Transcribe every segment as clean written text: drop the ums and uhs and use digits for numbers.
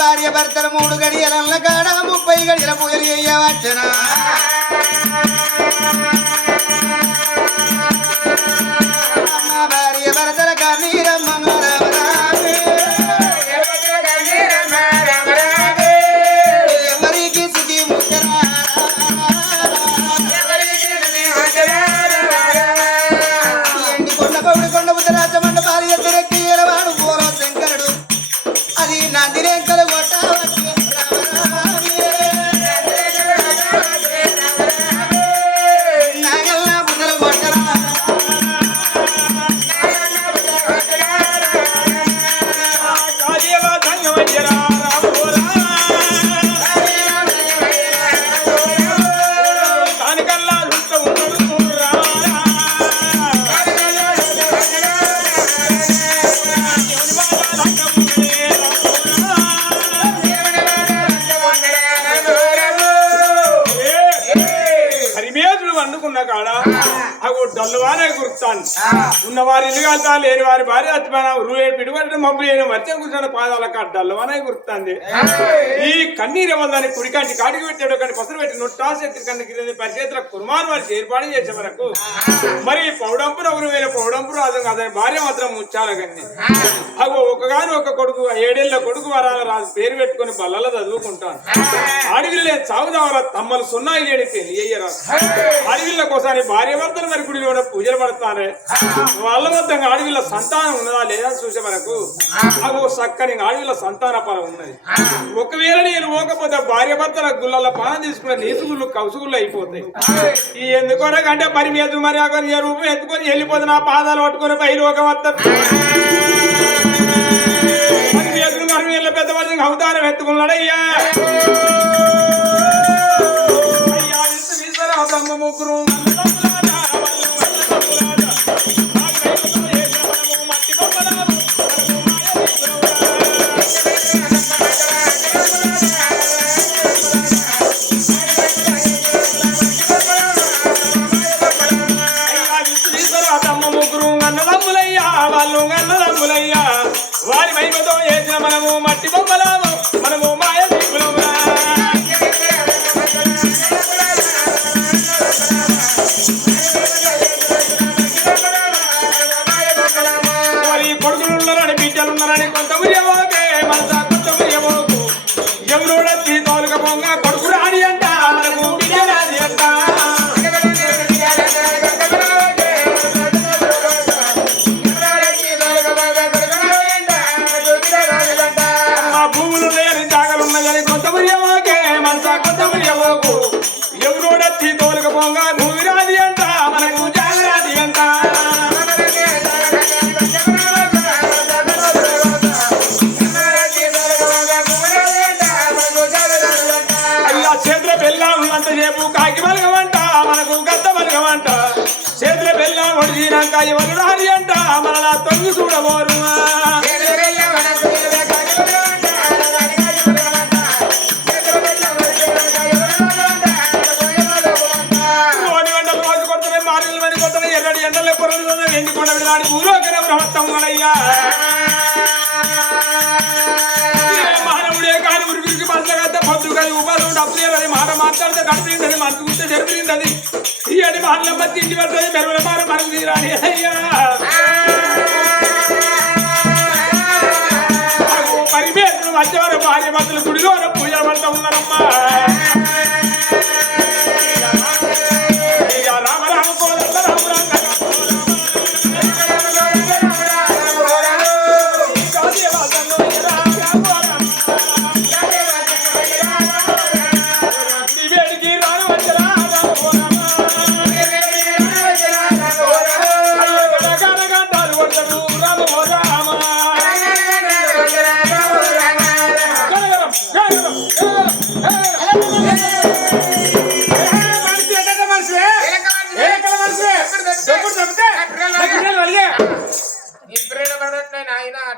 భార్య భర్తల 3 గడియల కాడ 30 గడియల పూజలు చేయవచ్చనా భార్య భర్తల కన్నీరమ్మ ఎవరికి సుఖీ ముచ్చరా ఎండి కొండ పౌడి కొండ ఉత్తరాజమండ భార్య తిరక్కి ఎడవాడు పోరో శంకరుడు అది నందిరేంకలు కొట్టవచ్చు నాగల్లా బుద్ధలు కొట్టరా డల్లువానే గుర్తాను ఉన్నవారి ఇల్లు కలుతా లేని వారి భార్య చచ్చిపోయిన పిడుగట్టు మబ్బు లేని వర్చం కూర్చున్న పాదాలకు డల్లువానే గుర్తుంది ఈ కన్నీరు వల్లని కుడికంటి కాడికి పెట్టాడు కానీ పసరు పెట్టి నొట్టాసి ఎత్తి కన్ను పరిచేతుల కుర్మాను వారికి ఏర్పాటు చేసే వరకు మరి పౌడంపురు ఒకరు వేరే పౌడంపురు అతని భార్య మాత్రం ముచ్చాల కన్ని అగో ఒకగాని ఒక కొడుకు 7 ఏళ్ల కొడుకు వరాల రాజు పేరు పెట్టుకుని బల్లలో చదువుకుంటాను అడవిలో చావుదావర తమ్మలు సున్నాయి లేని పెళ్లి అయ్యరాదు అడవిళ్ళ కోసారి భార్య భర్తలు మరి గుడిలో పూజలు పడతారే వాళ్ళ మొత్తంగా అడవిలో సంతానం ఉన్నదా లేదా చూసే వరకు అగో చక్కని అడవిలో సంతాన పరం ఉన్నది ఒకవేళ నేను పోకపోతే భార్య భర్తల గుళ్ళ పానం తీసుకున్న నీసుగుళ్ళు కౌసుగుళ్ళు అయిపోతాయి ఈ ఎందుకోనకంటే పరి మీద మరి అక్కడ రూపం ఎత్తుకొని వెళ్ళిపోతే నా పాదాలు పట్టుకొని పై లోకం వస్తారు మరి వీళ్ళ పెద్ద వర్షం అవతారం ఎత్తుకున్నాడయ్యా అయ్యా విశ్వరామ ముగ్గురు వారి మహిమతో చేసిన మనము మట్టి బొమ్మలాము మనము మాయ మరి కొడుకులు ఉన్నారని బిడ్డలు ఉన్నారని కొంత ఉయ్యమోకే మనసా కొంత ఉయ్యమోకు ఎవరుడీ తోలుక పొంగ కొడుకు రాని అంట మనకు బిడ్డ రాని అంట ఎవరోడీ తోలుక పొంగ భూమి రాది అంట మనకు జాగరాది అంట అయ్యా చేతుల బెల్లం ఉన్నంతసేపు కాకి బలగమంట మనకు గద్ద బలగమంట చేతుల బెల్లం ఒడిచినాక ఎవరు రాది అంట మన తొంగి చూడబోరు ఎర్రటి ఎండల పొరలు ఎండికొండ విడాడి ఊరోకనే బ్రహ్మత్తం ఉన్నాడయ్యా మానవుడే కాని ఉరికి పంచగద్ద పొద్దు కానీ ఉపాధి డబ్బులేదని మాట మాట్లాడితే కడుపుందని మనకు గుర్తే జరిపిందని ఈ అని మాటలమ్మ తిండి పడుతుంది మెరుగుల మాట మనకు తీరాలి అయ్యా పరిమేతులు మధ్యవారు భార్య భర్తలు గుడిలో పూజ పడతా ఉన్నారమ్మా రామ రామ కోదండ రామ రామ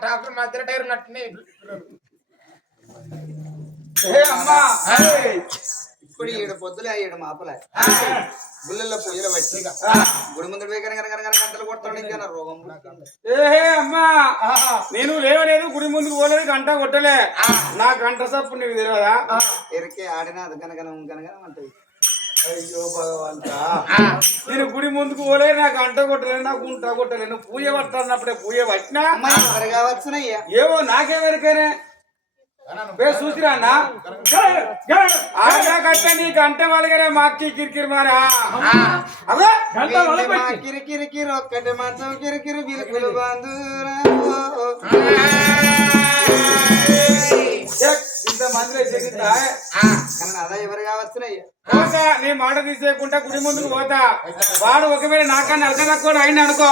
డాక్టర్ మధ్య టైర్ నట్టునే ఇప్పుడు 7 పొద్దులే 7 మాపలే గుళ్ళల్లో పూజలు పట్టి గుడి ముందు గంటలు కొడతాడు ఇంకా రోగం ఏ అమ్మా నేను లేవలేదు గుడి ముందుకు పోలేదు గంట కొట్టలే నా గంట సప్పు నీకు తెలియదా ఎరికే ఆడినా అది కనగనం అంటది అయ్యో భగవంతా నేను గుడి ముందుకు పోలే నా గంట కొట్టలేదు నా గుంట కొట్టలేదు నువ్వు పూజ పట్టాలన్నప్పుడే పూజ పట్టినా కావచ్చునయ్యా ఏవో నాకేమెరికేనే చూసిరా అన్న నీ గంట వాళ్ళగానే మాకి కిరికిరి మారా అదే కిరికిరి ఒక్కటి మాత్రం కిరికిరి బిరుకులు బంధురా ఇంత మంది అదా ఎవరు కావచ్చునయ్యా పోతా నీ మాట తీసేయకుండా గుడి ముందుకు పోతా వాడు ఒకవేళ నాకన్నా అలకదక్కువ అయిన అనుకో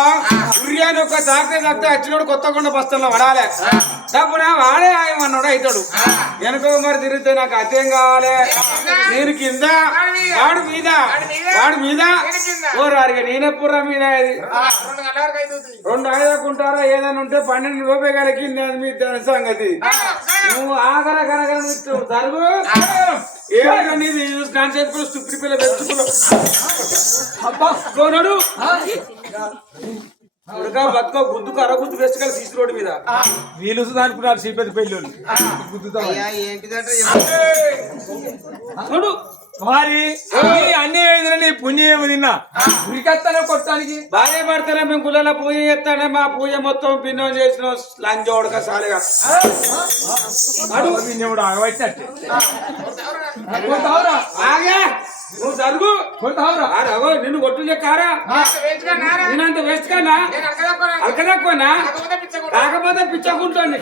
ఉర్యాన్ని ఒక తాకే తాకితే వచ్చినోడు కొత్త కొండ బస్తంలో పడాలి డబ్బున వాడే ఆయమన్నాడు అవుతాడు వెనుక మరి తిరిగితే నాకు అత్యం కావాలి నేను కింద వాడు మీద ఓ రారిగా నేనెప్పుడురా మీద అది 2 ఐదాకుంటారా ఏదైనా ఉంటే 12 రూపాయలకి మీ సంగతి నువ్వు ఆగర కరగర జరుగు ఏది స్నాన్ చేసుకుని సుప్రి పిల్ల తెచ్చుకున్నాడు బతుకో గుద్దుకు అరగుద్దు వేసుకొని సీసీ రోడ్డు మీద వీలు అనుకున్నారు శ్రీపతి పెళ్ళి చూడు వారి అన్ని నీ పుణ్యం తిన్నా ఉరికెత్తానే కొట్టడానికి భార్య పడతానే మేము గుళ్ళలో పూజ చేస్తానే మా పూజ మొత్తం భిన్నం చేసిన లంచోడక సాలిగా అడుగు ఆగవచ్చినట్టు ఆగే నువ్వు జరుగు నిన్ను కొట్టు కారా నేనంత వేస్ట్ కన్నా అలకదక్కువనా కాకపోతే పిచ్చకుంటుంది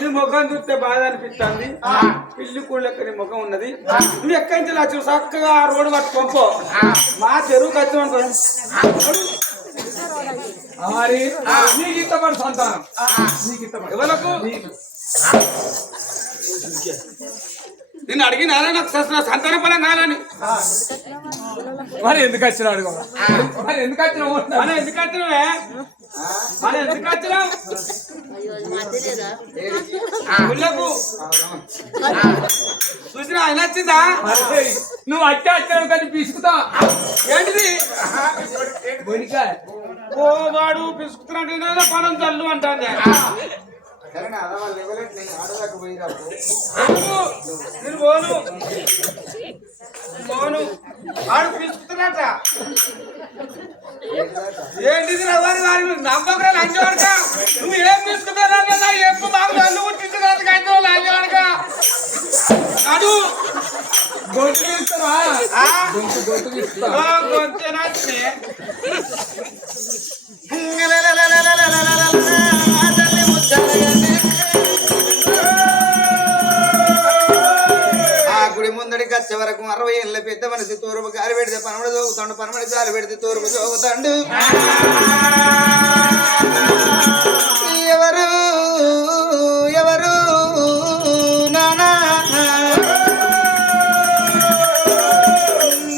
నీ ముఖం చూస్తే బాధ అనిపిస్తుంది పిల్లి కూళ్ళకి నీ ముఖం ఉన్నది నువ్వు ఎక్కడి నుంచి వచ్చి చక్కగా ఆ రోడ్డు పట్టు పంపో మా చెరువుకి వచ్చామనుకో మరి నీకు ఇష్టపడి సంతానం ఎవరకు నేను అడిగినా నాకు సంతాన ఫలం కాలని మరి ఎందుకు వచ్చినాడు మరి ఎందుకు వచ్చినావు మనం ఎందుకు వచ్చినావే మనం ఎందుకు వచ్చినావు చూసినా ఆయన వచ్చిందా నువ్వు వచ్చాడు కానీ పిసుకుతా ఏంటిది ఓ వాడు పిసుకుతున్నట్టు పనం చల్లు అంటాను నేను పోను వాడు పిలుచుకుతున్నట ఏంటిది వారి నమ్మకం లంచవాడక నువ్వు ఏం తీసుకున్నా ఎప్పుడు మాకు నన్ను గుర్తించినందుకు లంచవాడక అడు గొంతు తీస్తావా గొంతేనా గుడి ముందడికి వచ్చే వరకు 60 ఏళ్ళ పెద్ద మనిషి తూర్పు గాలి పెడితే పనమడి చదువుతాడు పనమడి గాలి పెడితే తూర్పు చదువుతాడు ఎవరు ఎవరు నానా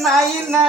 నాయనా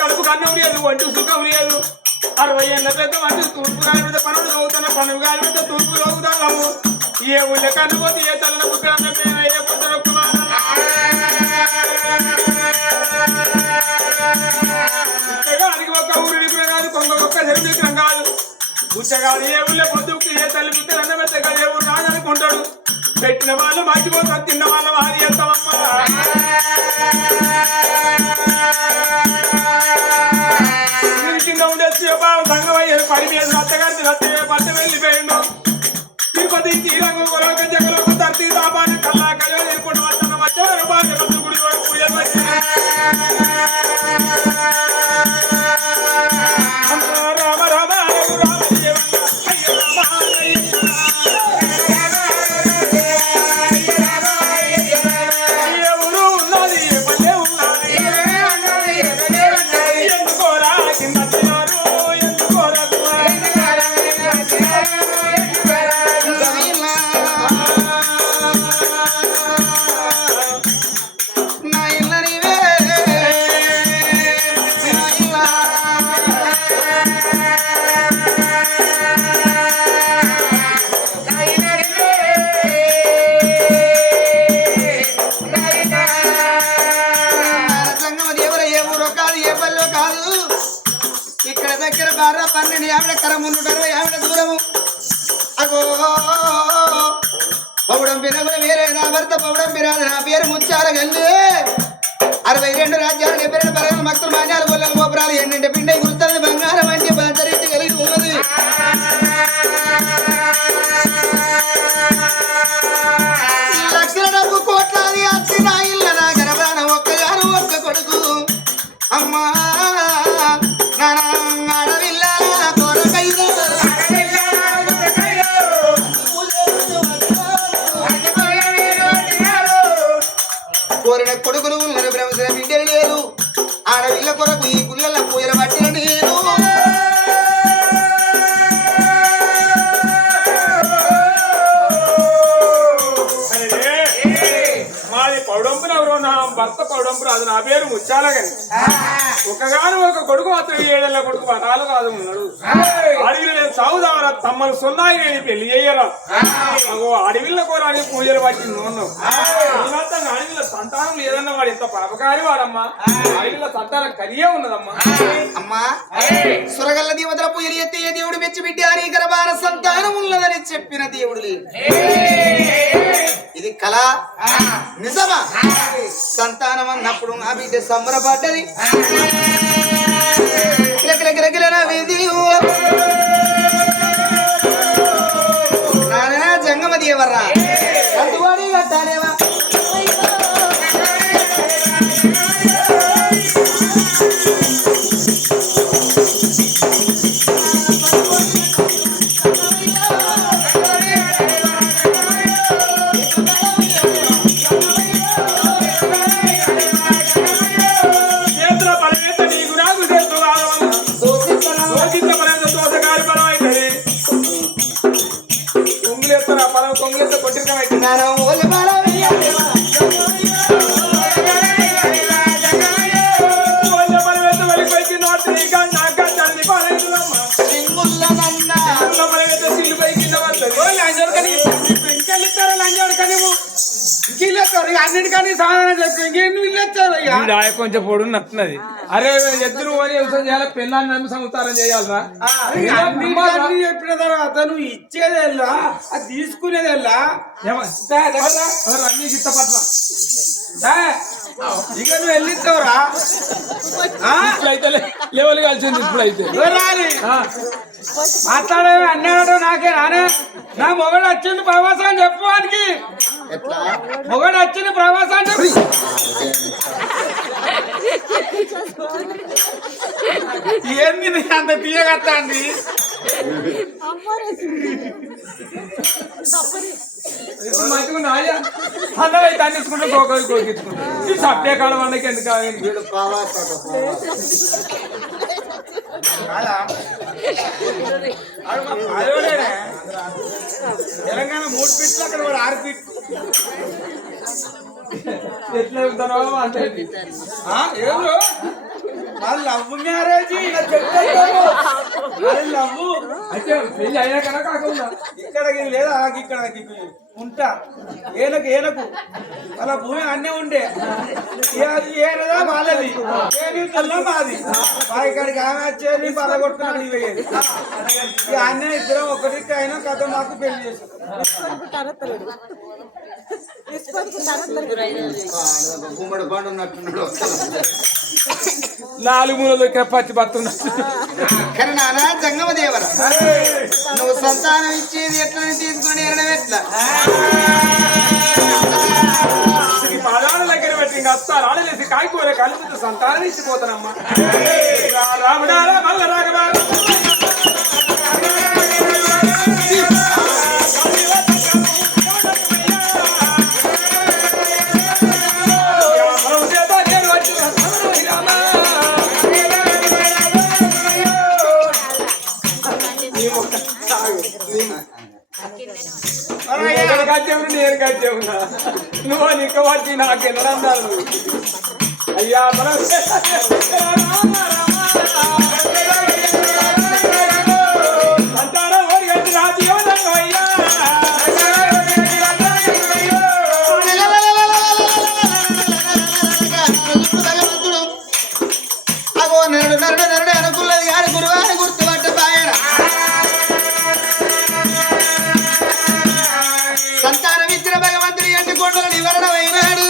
కడుపు కన్నం లేదు వంటి సుఖం లేదు 60 ఏళ్ళ పెద్ద వంటి తూర్పు గాలి మీద పనులు చదువుతున్న పనులు గాలి మీద తూర్పు చదువుతాము ఏ ఊళ్ళ కన్ను పోతే ఏ తల్లిన పుట్టడానికి ఒక పుట్టగాడు ఏ ఊళ్ళో పొద్దుకి ఏ తల్లి పుట్టి అన్న పెట్టగా ఏ ఊరు రాజనుకుంటాడు పెట్టిన వాళ్ళు మర్చిపోతారు తిన్న వాళ్ళ వారి చేస్తామమ్మా కింద ఉండే సంగమయ్యే పని మీద రత్తగారి రత్త పట్ట వెళ్ళిపోయిండు తిరుపతి తీరంగు కొరకు జగలకు తర్తి దాబాన్ని కల్లా కళ్యాణ ఎరుకుంటూ వస్తున్న వచ్చారు బాగా గుడి వరకు పూజలు రామ రామ రామ ఎవరు ఉన్నది పల్లె ఉన్నది ఎందుకోరా కింద ఎందుకోరా ఇక్కడ దగ్గర బారా 12 ఆవిడ కరములు 60 ఆవిడ దూరము అగో పౌడం పినగుల వేరే నా భర్త పౌడం పిరాదు నా పేరు ముచ్చాల గల్లి 62 రాజ్యాలు 72 పరగలు మక్తులు మాన్యాలు గొల్లలు గోపురాలు ఎన్నింటి పిండి గుర్తలు బంగారం వంటి బాధరీతి కలిగి ఉన్నది లక్షల డబ్బు కోట్లాది అచ్చి నా ఇళ్ళ నా గర్భాన ఒక్కగారు ఒక్క కొడుకు అమ్మా కోరిన కొడుకులు ఉన్నారు బ్రహ్మశిల బిడ్డలు లేరు ఆడవిల్ల కొరకు ఈ గుళ్ళ పూయల పట్టిన నేను మాది పౌడంపులు ఎవరో నా భర్త పౌడంపులు అది నా పేరు ముచ్చాలగని ఒకగాను ఒక కొడుకు మాత్రం 7 ఏళ్ల కొడుకు వరాలు కాదు ఉన్నాడు అడవిలో నేను సాగుదావరా తమ్మలు సున్నాయి నేను పెళ్లి చేయరా అడవిలో కోరానికి పూజలు పట్టింది నన్ను అడవిలో సంతానం లేదన్న వాడు ఎంత పాపకారి వాడమ్మా అడవిలో సంతానం కలిగే ఉన్నదమ్మా అమ్మా సురగల్ల దేవతల పూజలు ఎత్తే ఏ దేవుడు మెచ్చి బిడ్డ అని గర్భాన సంతానం ఉన్నదని చెప్పిన దేవుడు లేదు ఇది కళ నిజమా సంతానం అన్నప్పుడు నా బిడ్డ సంబరపడ్డది జంగమ దేవర్రా అందువాడి కట్టాలేవా అన్నిటికీ సాధన చేస్తే కొంచెం పొడు నట్టున్నది అరే ఎద్దులు పోయి వ్యవసాయం చేయాలి పిల్లల్ని నమ్మి సంసారం చేయాలరా చెప్పిన తర్వాత నువ్వు ఇచ్చేదేలా అది తీసుకునేదేలా అన్ని చిత్తపట్ల ఇక నువ్వు వెళ్ళిస్తావురా ఇప్పుడైతే లెవెల్ కలిసింది ఇప్పుడైతే మాట్లాడే అన్నాడు నాకే నానే నా మొగడు వచ్చింది ప్రవాసాన్ని చెప్పువానికి మొగడు వచ్చింది ప్రవాసాన్ని చెప్పి ఏంది అంత తీయగత్తా అండి మంచిగా నాయా అన్నవి తన్నించుకుంటే గోకవి కోకించుకుంటా ఈ సప్టే కాలం వాళ్ళకి ఎందుకు తెలంగాణ 3 ఫీట్లు అక్కడ 6 ఫీట్లు ఎట్లా వెళ్తారో అంతే ఏమో వాళ్ళు లవ్ మ్యారేజ్ లవ్ అయితే పెళ్లి అయినా కన్నా కాకుండా ఇక్కడ లేదా ఇక్కడ ఉంటా ఏలకు అలా భూమి అన్నీ ఉండే ఏదా వాళ్ళది ఏదో మాది ఇక్కడికి ఆమె వచ్చేది బాగా కొట్టుకున్నాడు ఇవేది ఇక అన్నీ ఇద్దరం ఒకటికి అయినా కథ మాకు పెళ్లి చేశారు గుమ్మడి పండు ఉన్నట్టున్నాడు 4 మూలలు పచ్చి బతున్నట్టు కానీ నానా జంగమ దేవర నువ్వు సంతానం ఇచ్చేది ఎట్లా తీసుకుని ఎరడం ఎట్లా ఈ పాదాల దగ్గర పెట్టి ఇంకా వస్తారు ఆడలేసి కాయకూర కలిపి సంతానం ఇచ్చిపోతానమ్మా రాముడారా మల్ల రాఘవా నేను కట్టేవునా నువ్వు నిక్క పట్టి నాకు ఎన్నడన్నారు అయ్యా మనం అంటారా ఓడి కట్టి నా జీవనం అయ్యా భగవంతుడు అగో నరుడు అనుకున్నది కానీ గురువాన్ని గుర్తుపట్ట పాయన సంతానం ఇచ్చిన భగవంతుడు ఎండి కొండల నివరణమైనాడు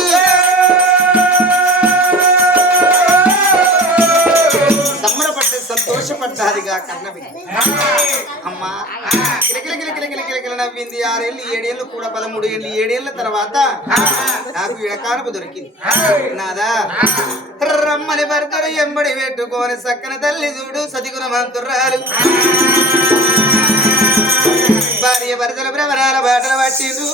సంబరపడ్డ సంతోషపడ్డాదిగా కన్నవి అమ్మా కిలకిల నవ్వింది 6 ఏళ్ళు 7 ఏళ్ళు కూడా 13 ఏళ్ళు 7 ఏళ్ళ తర్వాత నాకు ఇడకానుపు దొరికింది నాదా రమ్మని భర్తడు ఎంబడి పెట్టుకోని సక్కన తల్లి చూడు సతిగుణ మంతుర్రాలు భార్య భర్తల భ్రమరాల బాటలు పట్టిండు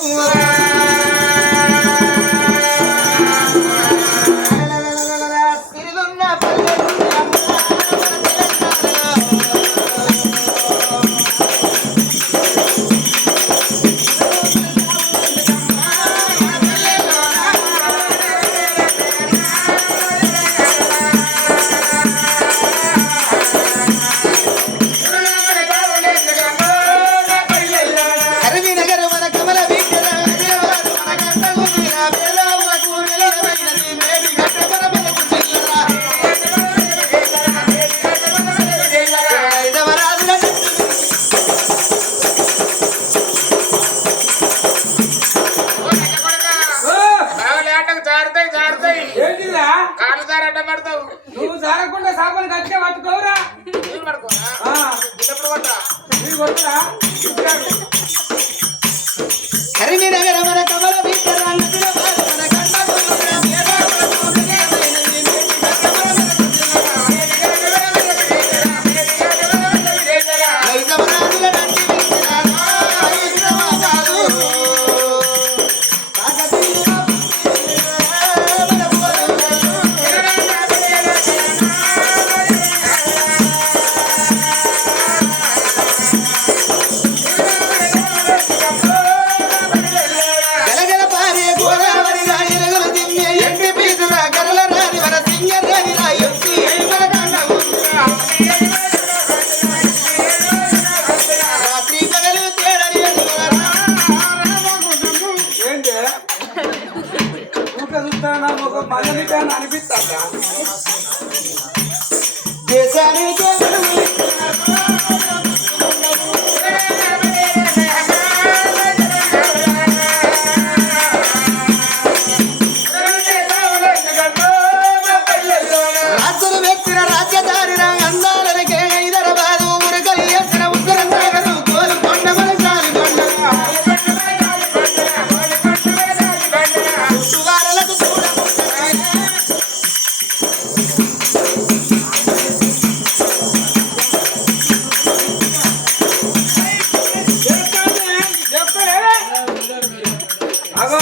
నువ్వు జారకుండా సాపలు కట్టే పట్టుకోవురా కరీంనగర్ మన కమల అనిపిస్తా రాజులు వ్యక్తిన రాజ్యదారిన అందాలకే హైదరాబాదు ఊరుకలు ఎత్తిన ఉత్తర సాగరు గోల్కొండ మన జాలికొండ సువారలకు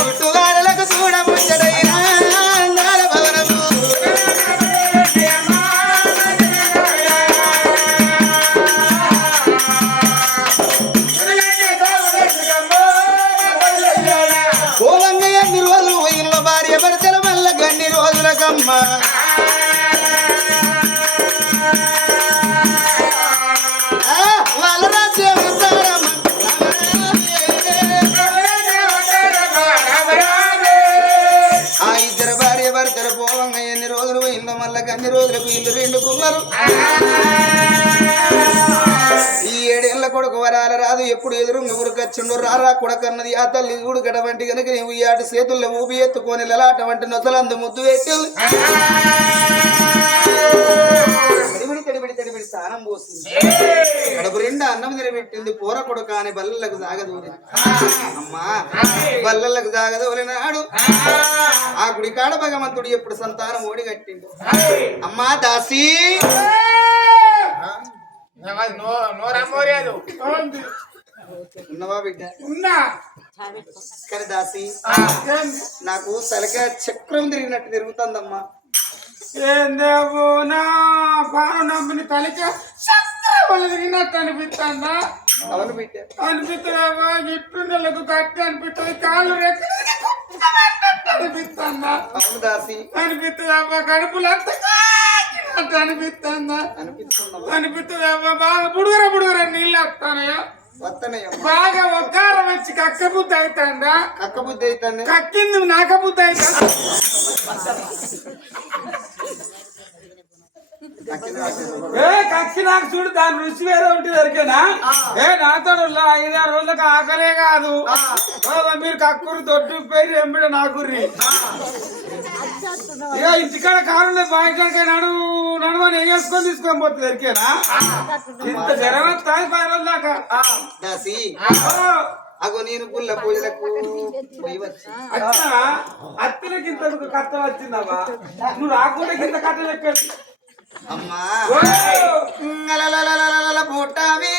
చుట్టువారలకు చూడముచ్చటైన అందాల భవనము కోవంగయ్య ఎన్ని రోజులు పోయిన భార్య భర్తల వల్ల గన్ని రోజులకమ్మ వాళ్ళ రాజ్యం రోజులు పోయిందో మళ్ళా అన్ని రోజులకు ఇల్లు రెండుకున్నారు ఈ 7 ఏళ్ళ కొడుకు వరాల రాదు ఎప్పుడు ఎదురు ఊరికొచ్చిండు రారా కొడకన్నది ఆ తల్లి చూడు గడవంటి కనుక నీవు ఈ ఆటి చేతుల్లో ఊపి ఎత్తుకొని లలాటవంటి నొసలందు ముద్దు పెట్టి తడిబిడి స్థానం పోసింది కడుపు రెండు అన్నం తినబెట్టింది పోర కొడుక అని బల్లలకు సాగదూరి అమ్మా బల్లలకు సాగదూరినాడు ఆ గుడి కాడ భగవంతుడు ఎప్పుడు సంతానం ఓడి కట్టిండు అమ్మా దాసి ఉన్నవా బిడ్డ ఉన్నా కానీ దాసి నాకు తలక చక్రం తిరిగినట్టు తిరుగుతుందమ్మా ఏందేవో నా పాను నమ్మిని తలక చక్రం తిరిగినట్టు అనిపిస్తుందా అవును బిడ్డ అనిపిస్తుందా ఇట్టుండలకు కట్టి అనిపిస్తుంది కాళ్ళు అనిపిస్తుందా అవును దాసి అనిపిస్తుందా కడుపులు అంత అనిపిస్తుందా అనిపిస్తుందమ్మా అనిపిస్తుందా బాగా బుడుగుర నీళ్ళు వస్తానయా వత్తనయ్యమ్మా బాగా ఒక్కారం వచ్చి కక్క బుద్ధి అవుతాందా కక్క బుద్ధి అవుతాను కక్కింది నాక బుద్ధి అవుతా కక్కి నాకు చూడు దాని రుచి వేరే ఉంటుంది ఎరికేనా నాతో 5-6 రోజులకు ఆకలే కాదు మీరు కక్కురు దొడ్డు పేరు ఎంబిడ నాకుర్రి ఇక ఇంటికాడ కాలంలో బాగా నడుమని ఏం వేసుకొని తీసుకొని పోతుంది ఎరికేనా ఇంత జ్వరం వస్తాయి 10 రోజుల దాకా దాసి అగో నేను గుళ్ళ పూజలకు పోయి వచ్చి అత్తలకి ఇంత కట్ట వచ్చిందమ్మా నువ్వు రాకుండా కింద కట్టలు ఎక్కడి అమ్మా పుట్టవి